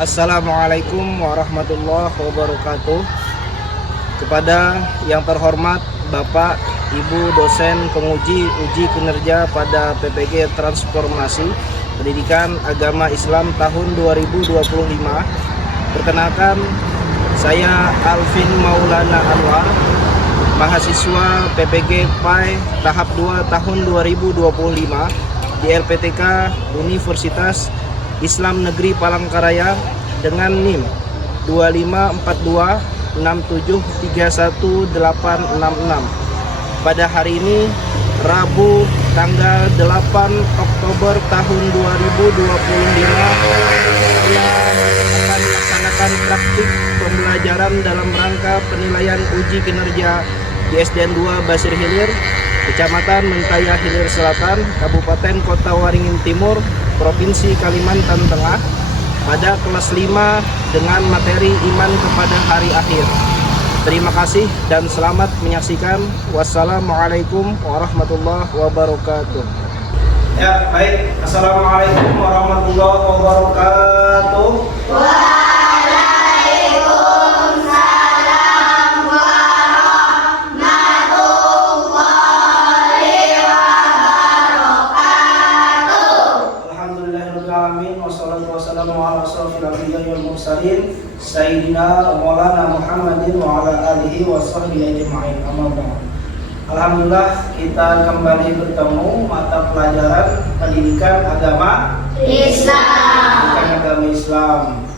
Assalamualaikum warahmatullahi wabarakatuh. Kepada yang terhormat Bapak, Ibu dosen penguji uji kinerja pada PPG Transformasi Pendidikan Agama Islam tahun 2025. Perkenalkan, saya Alvin Maulana Anwar, mahasiswa PPG PAI tahap 2 tahun 2025 di LPTK Universitas Islam Negeri Palangkaraya dengan NIM 2542673186. Pada hari ini Rabu tanggal 8 Oktober tahun 2025 akan melaksanakan praktik pembelajaran dalam rangka penilaian uji kinerja di SDN 2 Basir Hilir, Kecamatan Mentaya Hilir Selatan, Kabupaten Kota Waringin Timur, Provinsi Kalimantan Tengah pada kelas 5 dengan materi iman kepada hari akhir. Terima kasih dan selamat menyaksikan. Wassalamualaikum warahmatullahi wabarakatuh. Ya, baik. Assalamualaikum warahmatullahi wabarakatuh. Sayyidina Maulana Muhammadin wa ala alihi wa sahbihi ajma'in. Alhamdulillah, kita kembali bertemu mata pelajaran pendidikan agama Islam.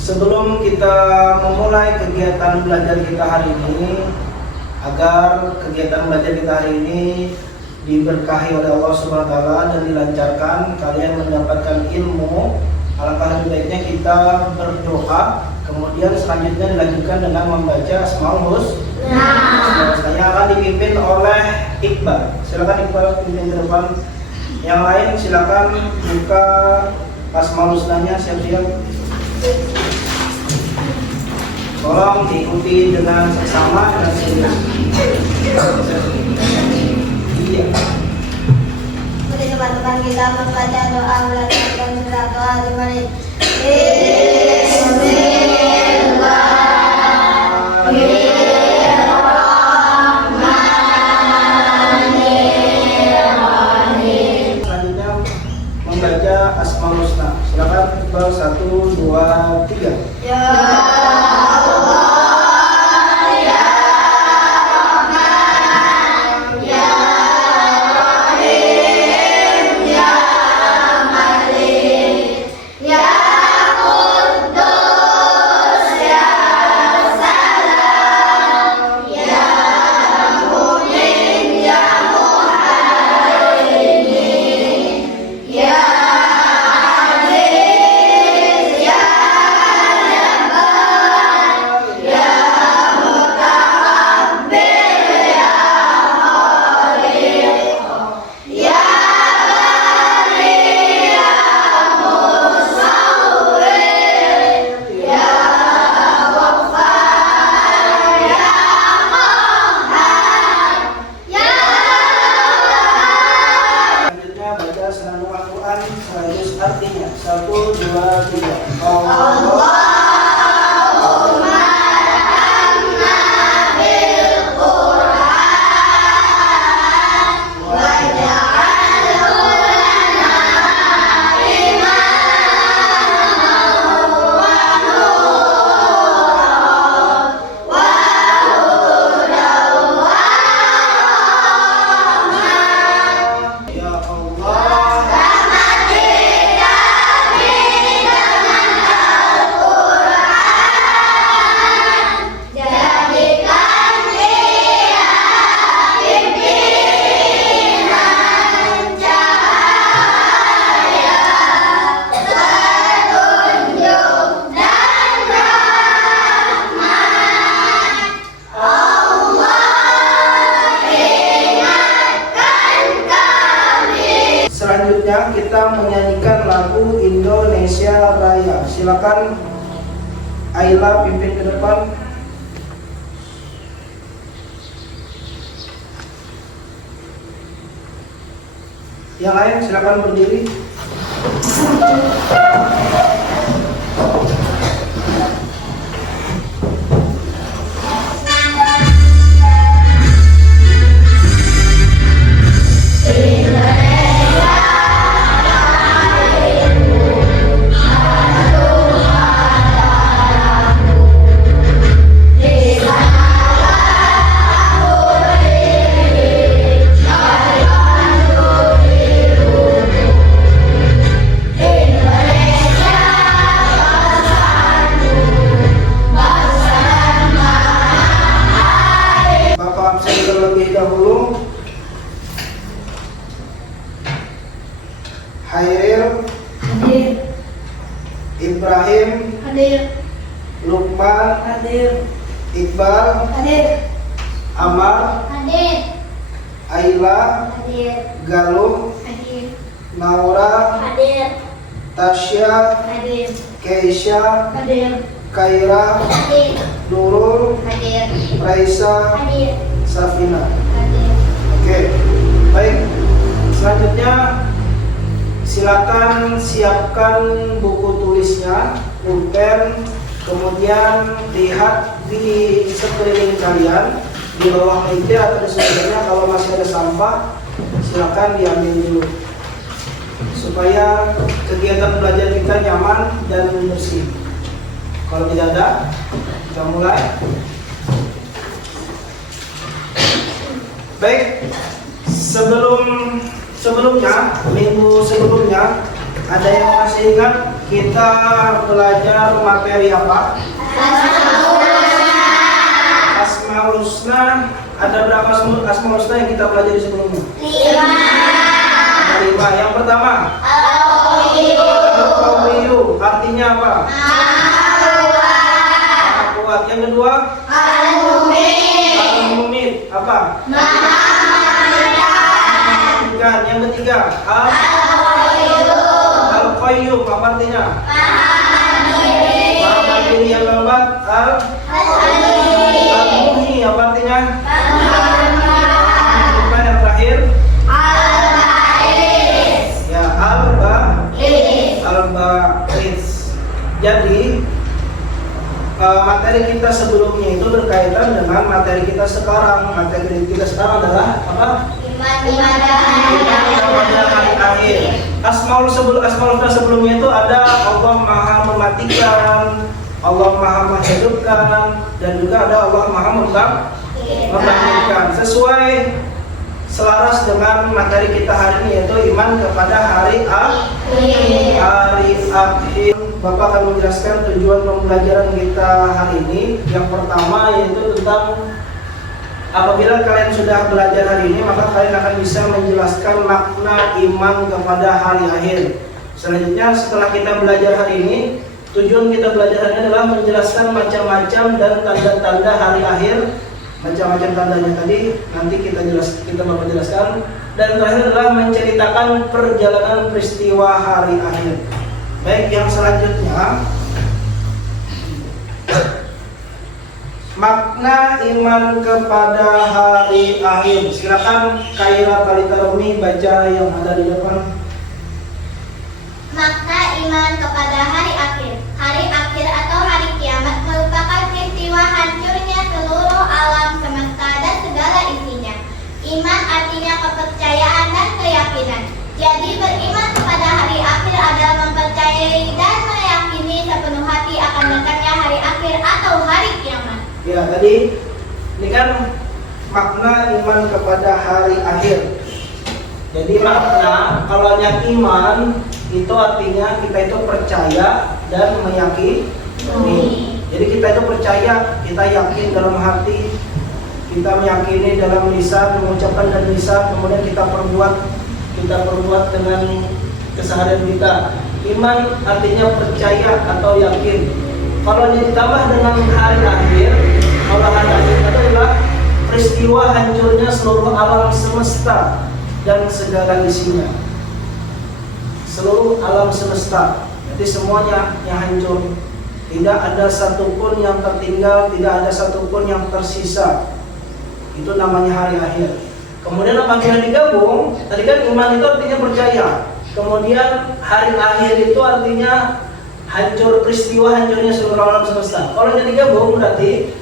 Sebelum kita memulai kegiatan belajar kita hari ini, agar kegiatan belajar kita hari ini diberkahi oleh Allah Subhanahu wa taala dan dilancarkan, kalian mendapatkan ilmu, alangkah lebih baiknya kita berdoa, kemudian selanjutnya dilanjutkan dengan membaca Asmaul Husna. Yang akan dipimpin oleh Iqbal. Silakan Iqbal pimpin ke depan. Yang lain silakan buka Asmaul Husnanya, siap-siap. Tolong diikuti dengan seksama dan serius. Iya. Mari teman-teman kita membaca doa belajar surat doa dimana. Selanjutnya membaca Asmaul Husna. Silakan Iqbal, 1, 2, 3. Ya. Artinya 1, 2, 3. Selanjutnya kita menyanyikan lagu Indonesia Raya. Silakan Ayla pimpin ke depan. Yang lain silakan berdiri. Terlebih dahulu Hairil, Hadir. Ibrahim, Hadir. Lukman, Hadir. Iqbal, Hadir. Amar, Hadir. Aila, Hadir. Galuh, Hadir. Naura, Hadir. Tasya, Hadir. Keisha, Hadir. Kaira, Hadir. Nurul, Hadir. Raisa, Hadir. Safina. Hadir. Oke, baik. Selanjutnya silakan siapkan buku tulisnya, pulpen, kemudian lihat di sekeliling kalian, di bawah meja atau di sebelahnya kalau masih ada sampah, silakan diambil dulu supaya kegiatan belajar kita nyaman dan bersih. Kalau tidak ada, kita mulai. Baik, sebelumnya, minggu sebelumnya, ada yang masih ingat kita belajar materi apa? Asmaul Husna. Ada berapa Asmaul Husna yang kita pelajari sebelumnya? 5. Ada 5. Yang pertama, Al-Qawiyu. Artinya apa? Maha kuat. Yang kedua, Al-Mumit. Apa? Yang ketiga, Al-Qayyum. Apa artinya? Maha Mandiri. Yang keempat, Al-Muhyi. Apa artinya? Yang terakhir, ya, Al-Ba'is. Jadi materi kita sebelumnya itu berkaitan dengan materi kita sekarang. Materi kita sekarang adalah apa? Iman kepada hari akhir. Asmaul Husna sebelumnya itu ada Allah Maha Mematikan, Allah Maha Menghidupkan, dan juga ada Allah Maha Membangkitkan. Sesuai selaras dengan materi kita hari ini, yaitu iman kepada hari akhir. Bapak akan menjelaskan tujuan pembelajaran kita hari ini. Yang pertama yaitu tentang apabila kalian sudah belajar hari ini, maka kalian akan bisa menjelaskan makna iman kepada hari akhir. Selanjutnya, setelah kita belajar hari ini, tujuan kita belajar hari ini adalah menjelaskan macam-macam dan tanda-tanda hari akhir. Macam-macam tandanya tadi nanti kita bakal jelaskan. Dan terakhir adalah menceritakan perjalanan peristiwa hari akhir. Baik, yang selanjutnya, makna iman kepada hari akhir. Silakan Kaira Talita Rumi baca yang ada di depan. Makna iman kepada hari akhir. Hari akhir atau hari kiamat merupakan peristiwa hancurnya seluruh alam semesta dan segala isinya. Iman artinya kepercayaan dan keyakinan. Jadi beriman kepada hari akhir adalah mempercayai dan meyakini sepenuh hati akan datangnya hari akhir atau hari kiamat. Ya, tadi ini kan makna iman kepada hari akhir. Jadi makna kalau yang iman itu artinya kita itu percaya dan meyakini. Jadi kita itu percaya, kita yakin dalam hati, kita meyakini dalam lisan, mengucapkan dan lisan, kemudian kita perbuat dengan keseharian kita. Iman artinya percaya atau yakin. Kalau ditambah dengan hari akhir, kalau hari akhir itu adalah peristiwa hancurnya seluruh alam semesta dan segala isinya. Seluruh alam semesta, jadi semuanya yang hancur. Tidak ada satupun yang tertinggal, tidak ada satupun yang tersisa. Itu namanya hari akhir. Kemudian apabila digabung, tadi kan iman itu artinya percaya. Kemudian hari akhir itu artinya hancur, peristiwa hancurnya seluruh alam semesta. Kalau jadi gabung berarti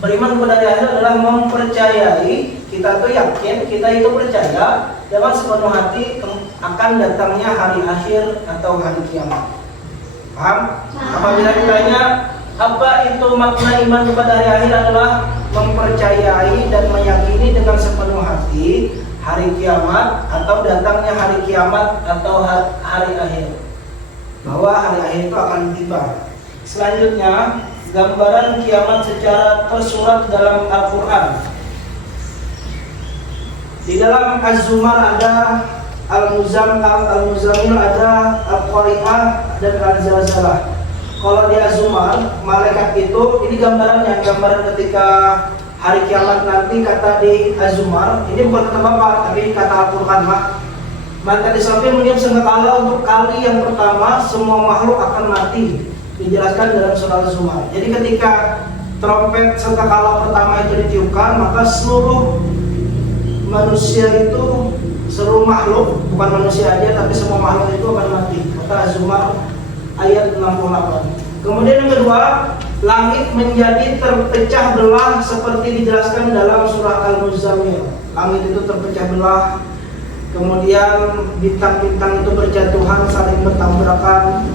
beriman kepada hari akhir adalah mempercayai, kita tuh yakin, kita itu percaya dengan sepenuh hati akan datangnya hari akhir atau hari kiamat. Paham? Apabila ditanya apa itu makna iman kepada hari akhir adalah mempercayai dan meyakini dengan sepenuh hati hari kiamat atau datangnya hari kiamat atau hari akhir, bahwa hari akhir itu akan tiba. Selanjutnya, gambaran kiamat secara tersurat dalam Al-Quran. Di dalam Az-Zumar ada Al-Muzammil, ada Al-Qari'ah dan Al-Zalzalah. Kalau di Az-Zumar, malaikat itu, ini gambarannya, gambaran ketika hari kiamat nanti, kata di Az-Zumar, ini bukan kata Bapak, tapi kata Al-Quran lah. Maka di samping mendiam sangkakala untuk kali yang pertama semua makhluk akan mati, dijelaskan dalam surah Az-Zumar. Jadi ketika trompet sangkakala pertama itu ditiupkan, maka seluruh manusia itu, seluruh makhluk, bukan manusia aja tapi semua makhluk itu akan mati. Kata Az-Zumar ayat 68. Kemudian yang kedua, langit menjadi terpecah belah seperti dijelaskan dalam surah Al-Muzammil. Langit itu terpecah belah, kemudian bintang-bintang itu berjatuhan saling bertabrakan,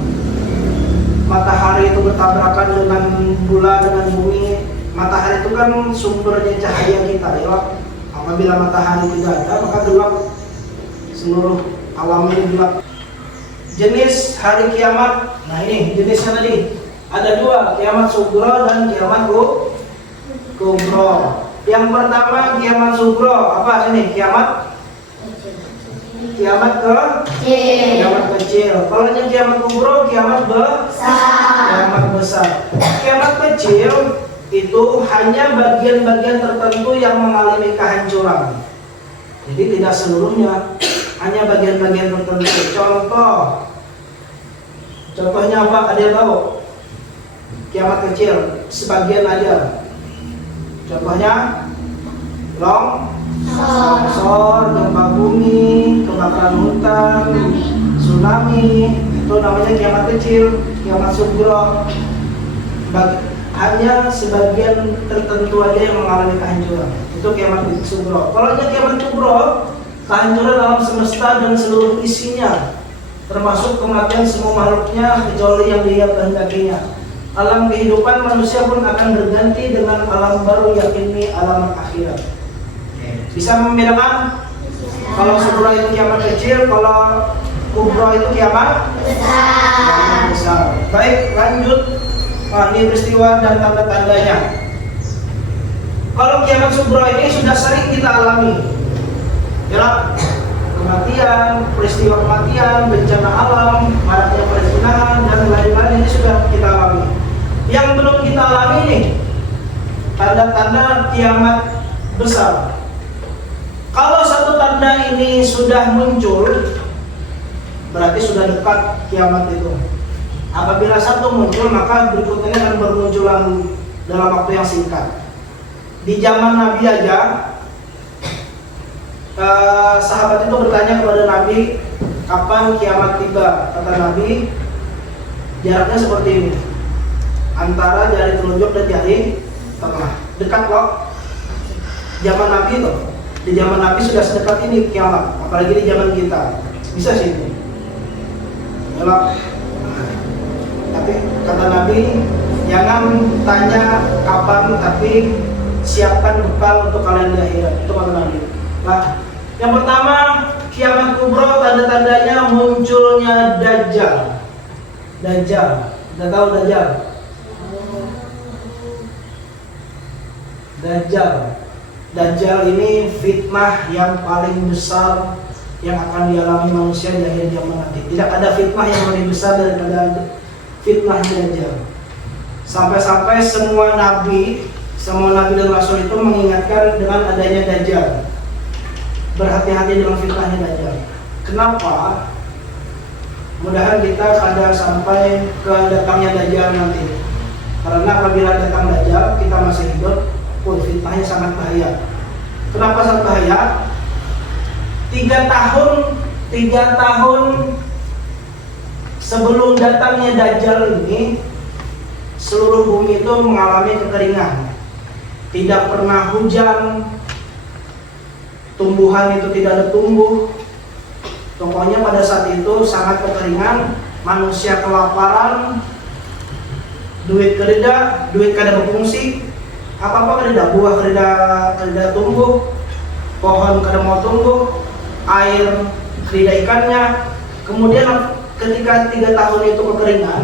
matahari itu bertabrakan dengan bulan, dengan bumi. Matahari itu kan sumbernya cahaya kita, ya. Apabila matahari tidak ada, maka gelap, seluruh alam ini gelap. Jenis hari kiamat, nah ini jenisnya tadi ada dua, kiamat sugro dan kiamat kubro. Yang pertama kiamat sugro, apa ini? Kiamat kecil. Kalau yang kiamat kubro, kiamat besar. Kiamat kecil itu hanya bagian-bagian tertentu yang mengalami kehancuran. Jadi tidak seluruhnya, hanya bagian-bagian tertentu. Contohnya apa? Ada yang tahu? Kiamat kecil, sebagian aja. Contohnya longsor, gempa bumi, kebakaran hutan, tsunami. Itu namanya kiamat kecil. Kiamat sugro hanya sebagian tertentu aja yang mengalami kehancuran. Itu kiamat sugro. Kalau yang kiamat kubro, kehancuran alam semesta dan seluruh isinya, termasuk kematian semua makhluknya kecuali yang dia kehendakinya. Alam kehidupan manusia pun akan berganti dengan alam baru, yakni alam akhirat. Bisa membedakan? Kalau sugro itu kiamat kecil, kalau kubro itu kiamat besar. Baik, lanjut. Ini peristiwa dan tanda-tandanya. Kalau kiamat sugro ini sudah sering kita alami, ya, kematian, peristiwa kematian, bencana alam, maraknya perzinahan dan lain-lain, ini sudah kita alami. Yang belum kita alami nih, tanda-tanda kiamat besar. Kalau satu tanda ini sudah muncul, berarti sudah dekat kiamat itu. Apabila satu muncul, maka berikutnya akan bermunculan dalam waktu yang singkat. Di zaman Nabi aja, sahabat itu bertanya kepada Nabi, kapan kiamat tiba? Kata Nabi, jaraknya seperti ini, antara jari telunjuk dan jari tengah. Dekat loh. Zaman Nabi itu, di zaman Nabi sudah sedekat ini kiamat. Apalagi di zaman kita, bisa sih ini. Tapi kata Nabi, jangan tanya kapan, tapi siapkan bekal untuk kalian di akhirat. Itu kata Nabi. Nah, yang pertama kiamat kubro, tanda-tandanya munculnya Dajjal. Udah tahu Dajjal? Dajjal ini fitnah yang paling besar yang akan dialami manusia di akhir zaman nanti. Tidak ada fitnah yang lebih besar daripada fitnah Dajjal. Sampai-sampai semua nabi dan rasul itu mengingatkan dengan adanya Dajjal. Berhati-hati dengan fitnahnya Dajjal. Kenapa? Mudahan kita pada sampai ke datangnya Dajjal nanti. Karena apabila datang Dajjal, kita masih hidup, fitnahnya sangat bahaya. Kenapa sangat bahaya? 3 tahun 3 tahun sebelum datangnya Dajjal ini, seluruh bumi itu mengalami kekeringan. Tidak pernah hujan, tumbuhan itu tidak ada tumbuh. Pokoknya pada saat itu sangat kekeringan, manusia kelaparan, duit kereda, duit kada berfungsi, apa-apa kereda, buah kereda tumbuh, pohon kada mau tumbuh, air kereda ikannya. Kemudian ketika 3 tahun itu kekeringan,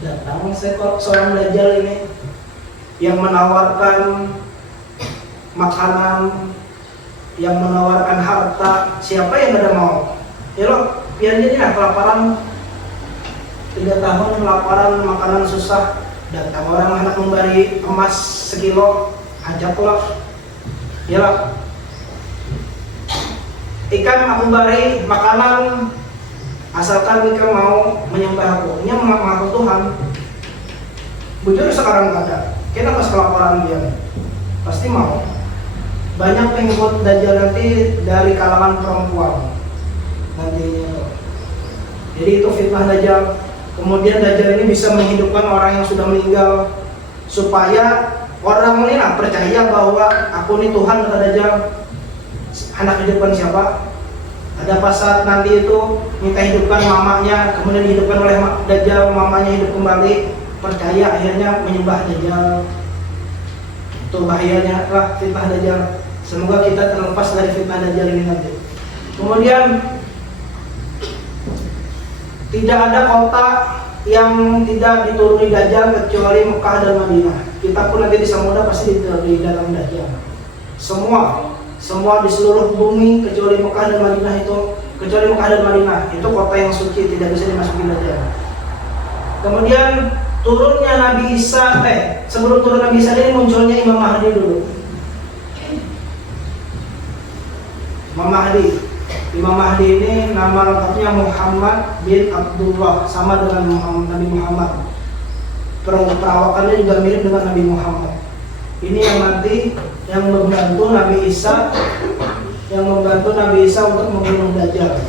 datang seorang Dajjal ini yang menawarkan makanan, yang menawarkan harta. Siapa yang kada mau? Ya lo, biar jadi kelaparan, 3 tahun kelaparan, makanan susah. Datang orang hendak memberi emas 1 kilo, ajaklah. Ya lo, ikan aku beri makanan, asalkan ikan mau menyembah aku. Ini mengaku Tuhan. Bujur sekarang ada. Kita pas kelaparan dia, pasti mau. Banyak pengikut Dajjal nanti dari kalangan perempuan nantinya. Jadi itu fitnah Dajjal. Kemudian Dajjal ini bisa menghidupkan orang yang sudah meninggal, supaya orang ini percaya bahwa aku ini Tuhan, kata Dajjal. Anak hidupkan siapa? Ada pas saat nanti itu minta hidupkan mamanya, kemudian dihidupkan oleh Dajjal, mamanya hidup kembali, percaya, akhirnya menyembah Dajjal. Itu bahayanya lah fitnah Dajjal. Semoga kita terlepas dari fitnah Dajjal ini nanti. Kemudian tidak ada kota yang tidak dituruni Dajjal kecuali Mekah dan Madinah. Kita pun nanti di Samudra pasti di dalam Dajjal. Semua di seluruh bumi kecuali Mekah dan Madinah itu kota yang suci, tidak bisa dimasuki Dajjal. Kemudian turunnya Nabi Isa, sebelum turun Nabi Isa ini munculnya Imam Mahdi dulu. Imam Mahdi ini nama lengkapnya Muhammad bin Abdullah, sama dengan Nabi Muhammad. Perawakannya juga mirip dengan Nabi Muhammad. Ini yang nanti yang membantu Nabi Isa, untuk membunuh Dajjal.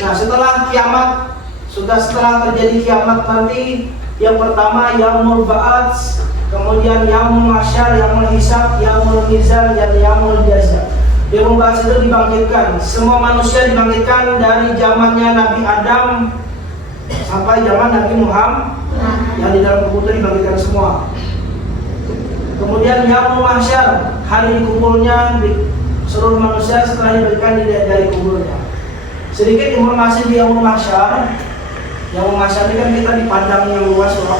Nah, setelah kiamat, setelah terjadi kiamat nanti, yang pertama Yaumul Ba'ats, kemudian Yaumul Mahsyar, Yaumul Hisab, Yaumul Mizan, dan Yaumul Jaza. Yaumul Ba'ats itu dibangkitkan, semua manusia dibangkitkan dari zamannya Nabi Adam sampai zaman Nabi Muhammad, yang di dalam kubur itu dibangkitkan semua. Kemudian Yaumul Mahsyar, hari dikumpulnya seluruh manusia setelah dibangkitkan dari kuburnya. Sedikit informasi di Yaumul Mahsyar. Yaumul Mahsyar ini kan kita di padang yang luas loh.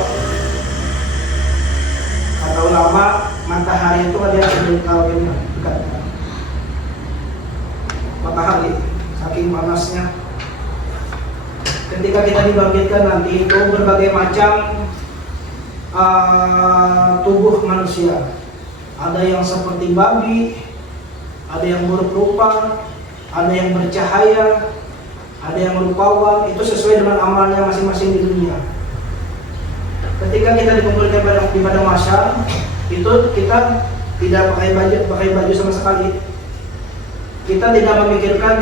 Kata ulama, matahari itu ada yang terjengkal dekat matahari, saking panasnya. Ketika kita dibangkitkan nanti itu berbagai macam tubuh manusia. Ada yang seperti babi, ada yang buruk rupa, ada yang bercahaya, ada yang rupawan. Itu sesuai dengan amalnya masing-masing di dunia. Ketika kita dikumpulkan di padang mahsyar, itu kita tidak pakai baju sama sekali. Kita tidak memikirkan,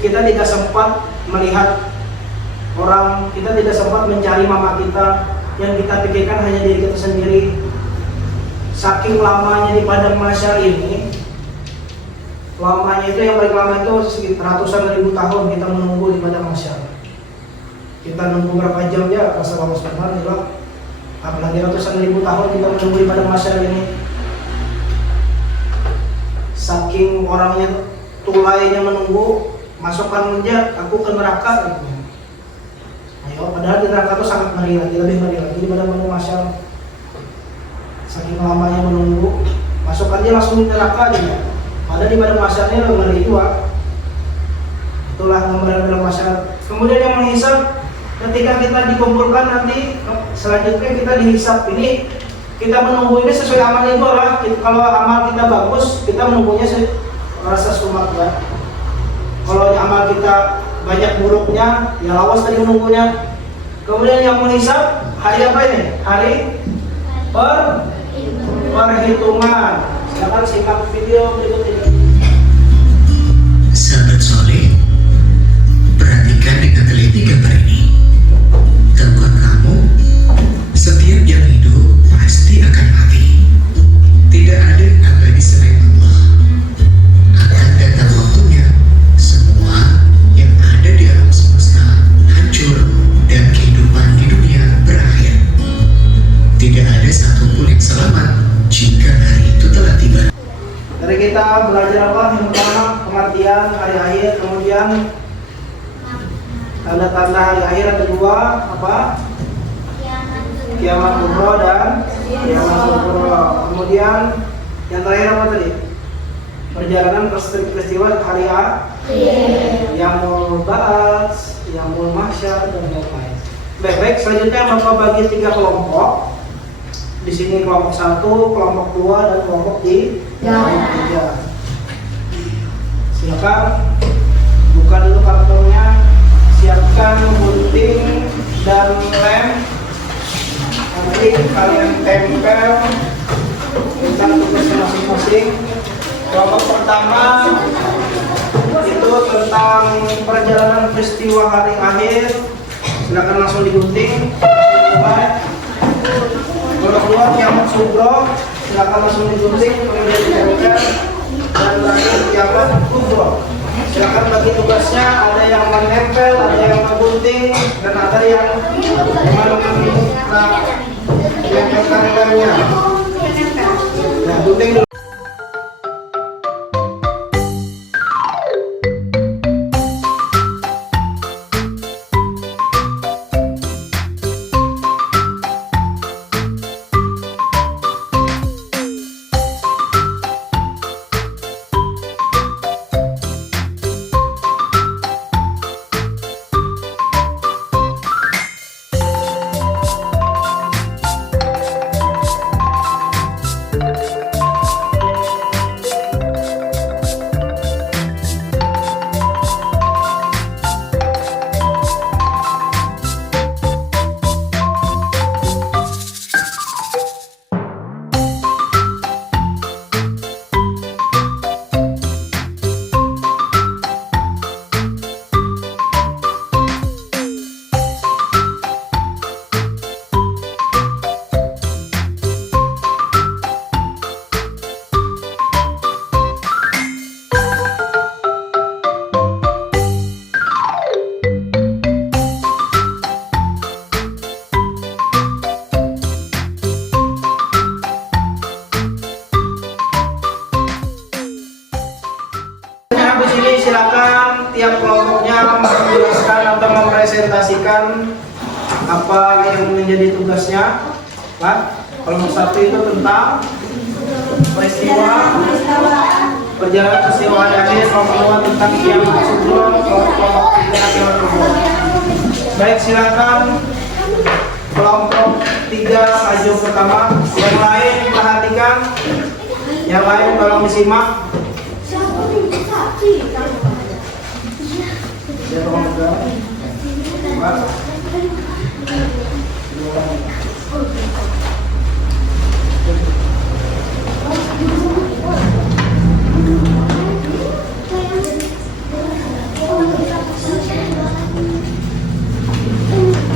kita tidak sempat melihat orang, kita tidak sempat mencari mama kita. Yang kita pikirkan hanya diri kita sendiri. Saking lamanya di padang mahsyar ini, lamanya itu yang paling lama itu sekitar ratusan ribu tahun kita menunggu di padang mahsyar. Kita nunggu berapa jam ya, pasal Allah sebentar ya, apalagi ratusan ribu tahun kita menunggu di padang mahsyar ini. Saking orangnya tulainya menunggu, masukkan menjat, aku ke neraka gitu. Ayo, padahal di neraka itu sangat ngeri lagi, lebih ngeri lagi daripada mahsyar. Saking lamanya menunggu, masukkan dia langsung di neraka aja. Padahal di padang mahsyarnya lebih ngeri juga. Itulah gambaran padang mahsyar. Kemudian yang menghisab, ketika kita dikumpulkan nanti selanjutnya kita dihisab. Ini kita menunggu ini sesuai amalnya itu lah. Kalau amal kita bagus, kita menunggunya rasa sumat ya. Kalau amal kita banyak buruknya, ya lawas tadi menunggunya. Kemudian yang menghisab hari apa ini? Hari perhitungan. Silakan simak video berikut ini. Sahabat soleh, hari akhir. Kemudian tanda-tanda hari akhir ada dua, apa? Kiamat kubro dan kiamat kubro. Kemudian yang terakhir apa tadi? Perjalanan peristiwa hari akhir, Yaumul Ba'ats, Yaumul Mahsyar dan lain-lain. Baik, selanjutnya Bapak bagi 3 kelompok. Di sini kelompok 1, kelompok 2, dan kelompok 3. Silakan buka dulu kartonnya, siapkan gunting dan lem. Nanti kalian tempel tentang tugasnya masing-masing. Kelompok pertama itu tentang perjalanan peristiwa hari akhir. Silakan langsung digunting. Kelompok kedua kiamat kubro, silakan langsung digunting kemudian ditempel. Dan terakhir kiamat kubro. Silakan bagi tugasnya, ada yang menempel, ada yang menggunting, dan ada yang menempelkan lemnya. Nah, gunting dulu. Silakan tiap kelompoknya menjelaskan atau mempresentasikan apa yang menjadi tugasnya. Pak, kelompok 1 itu tentang peristiwa perjalanan peristiwa hari akhir, kelompok 2 tentang kiamat kubro, kelompok 3 kiamat kubro. Baik, silakan kelompok 3 maju pertama. Yang lain perhatikan, yang lain tolong disimak. Ya, tolong pegang.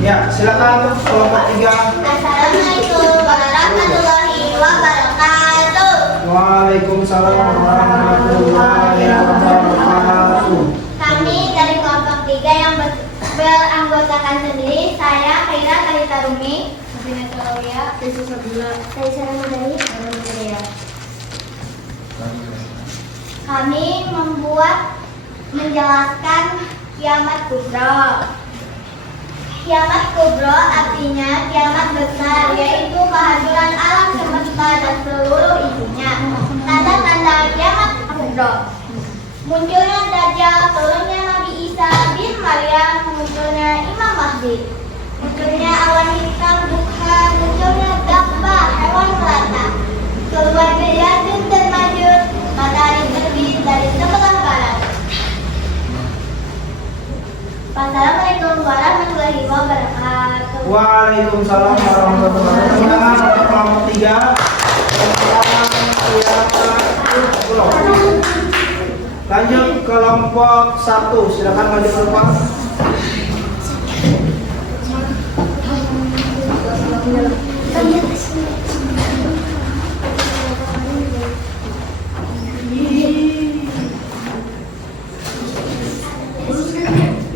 Ya, silakan kelompok 3. Assalamualaikum warahmatullahi wabarakatuh. Waalaikumsalam warahmatullahi wabarakatuh. Kami dari kelompok 3 yang beranggotakan sendiri, saya Khaira Kalita Rumi, Safina Salawiyah, Yesus Abdullah, Kaisar Mudari, Alhamdulillah. Kami menjelaskan kiamat kubro. Kiamat kubro artinya kiamat besar, yaitu kehadiran alam semesta dan seluruh isinya. Tanda-tanda kiamat kubro: munculnya Dajjal, turunnya Nabi Isa bin Maryam, munculnya Imam Mahdi, munculnya awan hitam Dukhan, munculnya Dabba, hewan melata, keluarnya Yajud dan Majud, matahari terbit dari sebelah barat. Assalamualaikum warahmatullahi wabarakatuh. Waalaikumsalam warahmatullahi wabarakatuh. Kelompok 3 lanjut kelompok 1, silakan maju ke depan.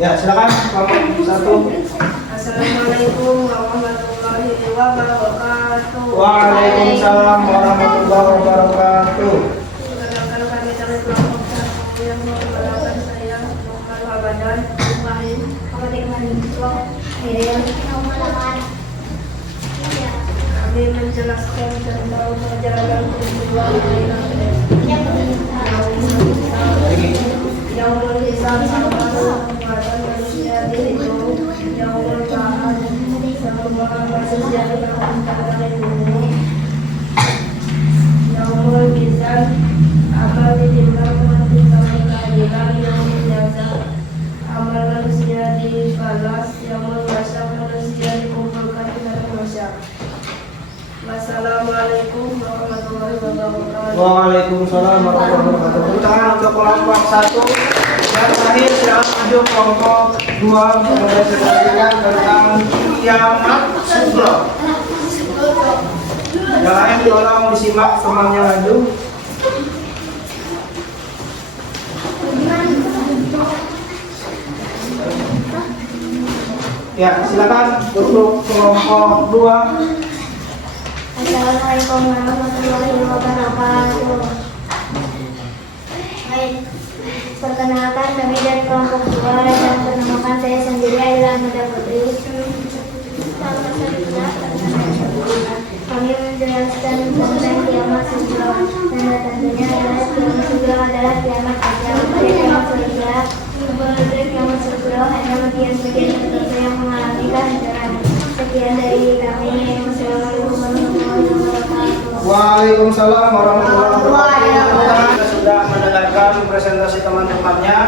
Ya, silakan kelompok 1. Assalamualaikum warahmatullahi wabarakatuh. Waalaikumsalam warahmatullahi wabarakatuh. Perkenalkan kami dari kelompok 1 yang menggunakan Ramadan, Ibrahim, kami menjelaskan tentang perjalanan kedua yang berhisab sama kepada manusia dihitung yang bertahan sama manusia dilakukan dari bumi yang berbisan amal ditimbang menentukan keadilan yang menjaga amal manusia dibalas yang membaca manusia dikumpulkan dengan manusia. Wassalamualaikum warahmatullahi wabarakatuh. Waalaikumsalam warahmatullahi wabarakatuh. Tepuk tangan untuk kelompok 1 dan terakhir silakan maju kelompok 2 kemudian dijelaskan tentang kiamat sugro. Yang lain tolong disimak temannya maju. Ya, silakan untuk kelompok 2. Assalamualaikum warahmatullahi wabarakatuh. Baik, perkenalkan kami dari kelompok 2 dan perkenalkan saya sendiri adalah Mada Putri. Kami menjelaskan tentang kiamat sugro dan tentunya adalah kiamat sugro adalah kiamat ajal. Kiamat surga, sebenarnya kiamat sugro hanya bagian-bagian tertentu yang mengalami kehancuran. Sekian dari kami. Wassalamualaikum warahmatullahi wabarakatuh. Waalaikumsalam warahmatullahi wabarakatuh. Kita sudah mendengarkan presentasi teman-temannya.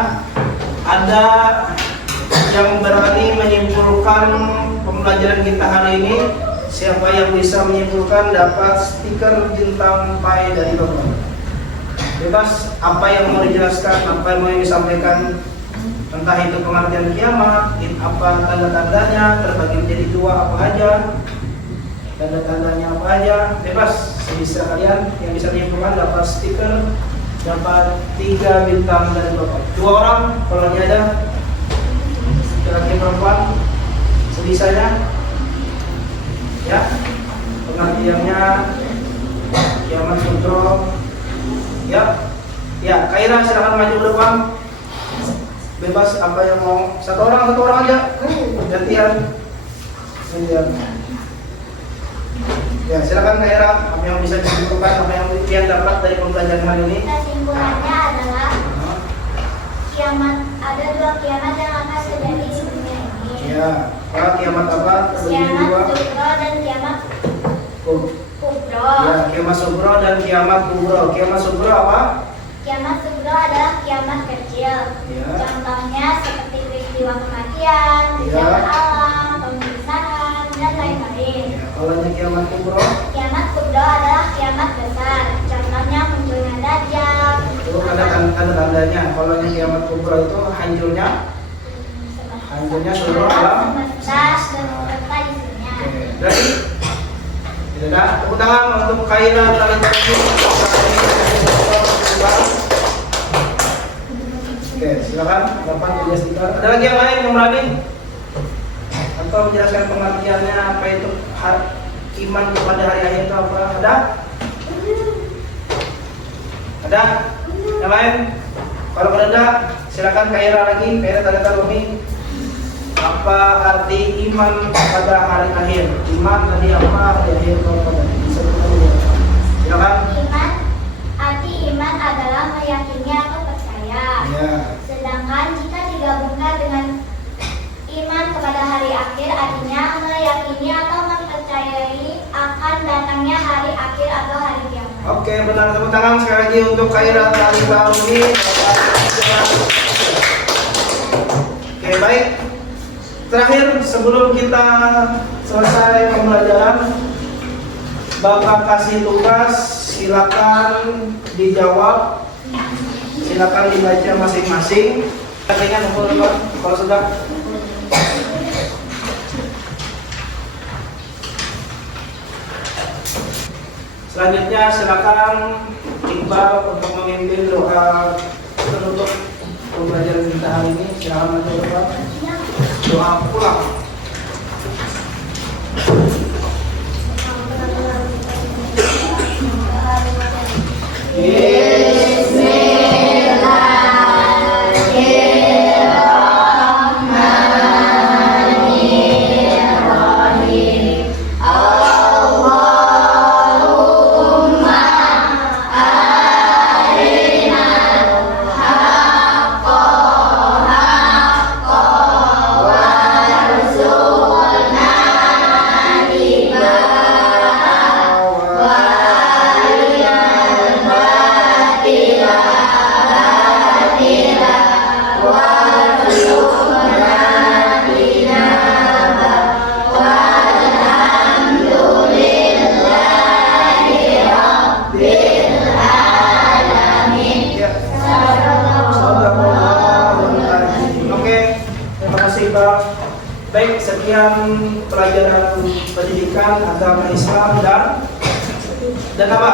Ada yang berani menyimpulkan pembelajaran kita hari ini? Siapa yang bisa menyimpulkan dapat stiker bintang pai dari Bapak. Bebas apa yang mau dijelaskan, apa yang mau disampaikan, entah itu pengertian kiamat, apa tanda-tandanya, terbagi menjadi 2 apa aja, tanda-tandanya apa aja, bebas. Bisa kalian yang bisa menyimpulkan dapat stiker, dapat 3 bintang dari Bapak. 2 orang kalau ini ada, laki-laki perempuan, sebisanya. Ya, pengertiannya kiamat sugro. Ya, Kaira silakan maju ke depan. Bebas apa yang mau, satu orang aja, gantian. Ya, silakan Kaira, apa yang bisa disimpulkan, apa yang kalian dapat dari pembelajaran hari ini? Kesimpulannya adalah kiamat, ada 2 kiamat yang akan terjadi di dunia ini. Ya, kiamat apa? Kiamat sugro dan kiamat kubro. Ya, kiamat sugro dan kiamat kubro. Kiamat sugro apa? Kiamat sugro adalah kiamat kecil. Ya. Contohnya seperti peristiwa kematian, Ya. bencana alam, pemisahan, dan lain-lain. Ya, kalau kiamat kubro? Kiamat kubro adalah kiamat besar. Contohnya munculnya Dajjal. Itu ada tanda-tandanya. Kalau kiamat kubro itu hancurnya seluruh alam semesta dan beserta isinya. Jadi, tidak. Tepuk tangan untuk Kaira talenta ini. Oke, silakan dapat tulis stiker. Ada lagi yang lain yang berani? Atau menjelaskan pengertiannya apa itu iman kepada hari akhir itu apa? Ada? Yang lain? Kalau ada, silakan Kaira lagi. Kaira talenta Romi. Apa arti iman pada hari akhir? Iman tadi apa? Hari akhir pada silakan. Arti iman adalah meyakini atau percaya. Ya. Sedangkan jika digabungkan dengan iman kepada hari akhir, artinya meyakini atau mempercayai akan datangnya hari akhir atau hari kiamat. Oke, benar, tepuk tangan sekali lagi untuk Kaira talenta Romi. Oke, baik. Terakhir sebelum kita selesai pembelajaran, Bapak kasih tugas, silakan dijawab, silakan dibaca masing-masing. Katanya kalau sudah. Selanjutnya silakan Iqbal untuk memimpin doa penutup pembelajaran kita hari ini. Silakan maju Bapak. Doa pulang. Bismillahirrahmanirrahim. Baik, sekian pelajaran pendidikan agama Islam dan apa?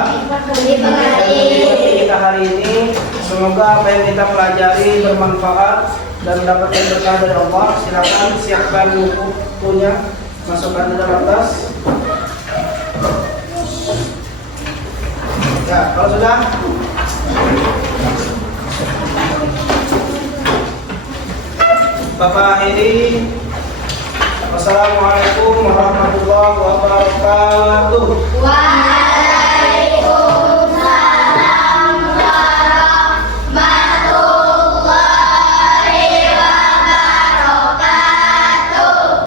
Kita hari ini. Semoga apa yang kita pelajari bermanfaat dan mendapatkan berkah dari Allah. Silakan siapkan bukunya, masukkan di dalam tas. Ya, kalau sudah. Bapak akhiri. Wassalamualaikum warahmatullahi wabarakatuh.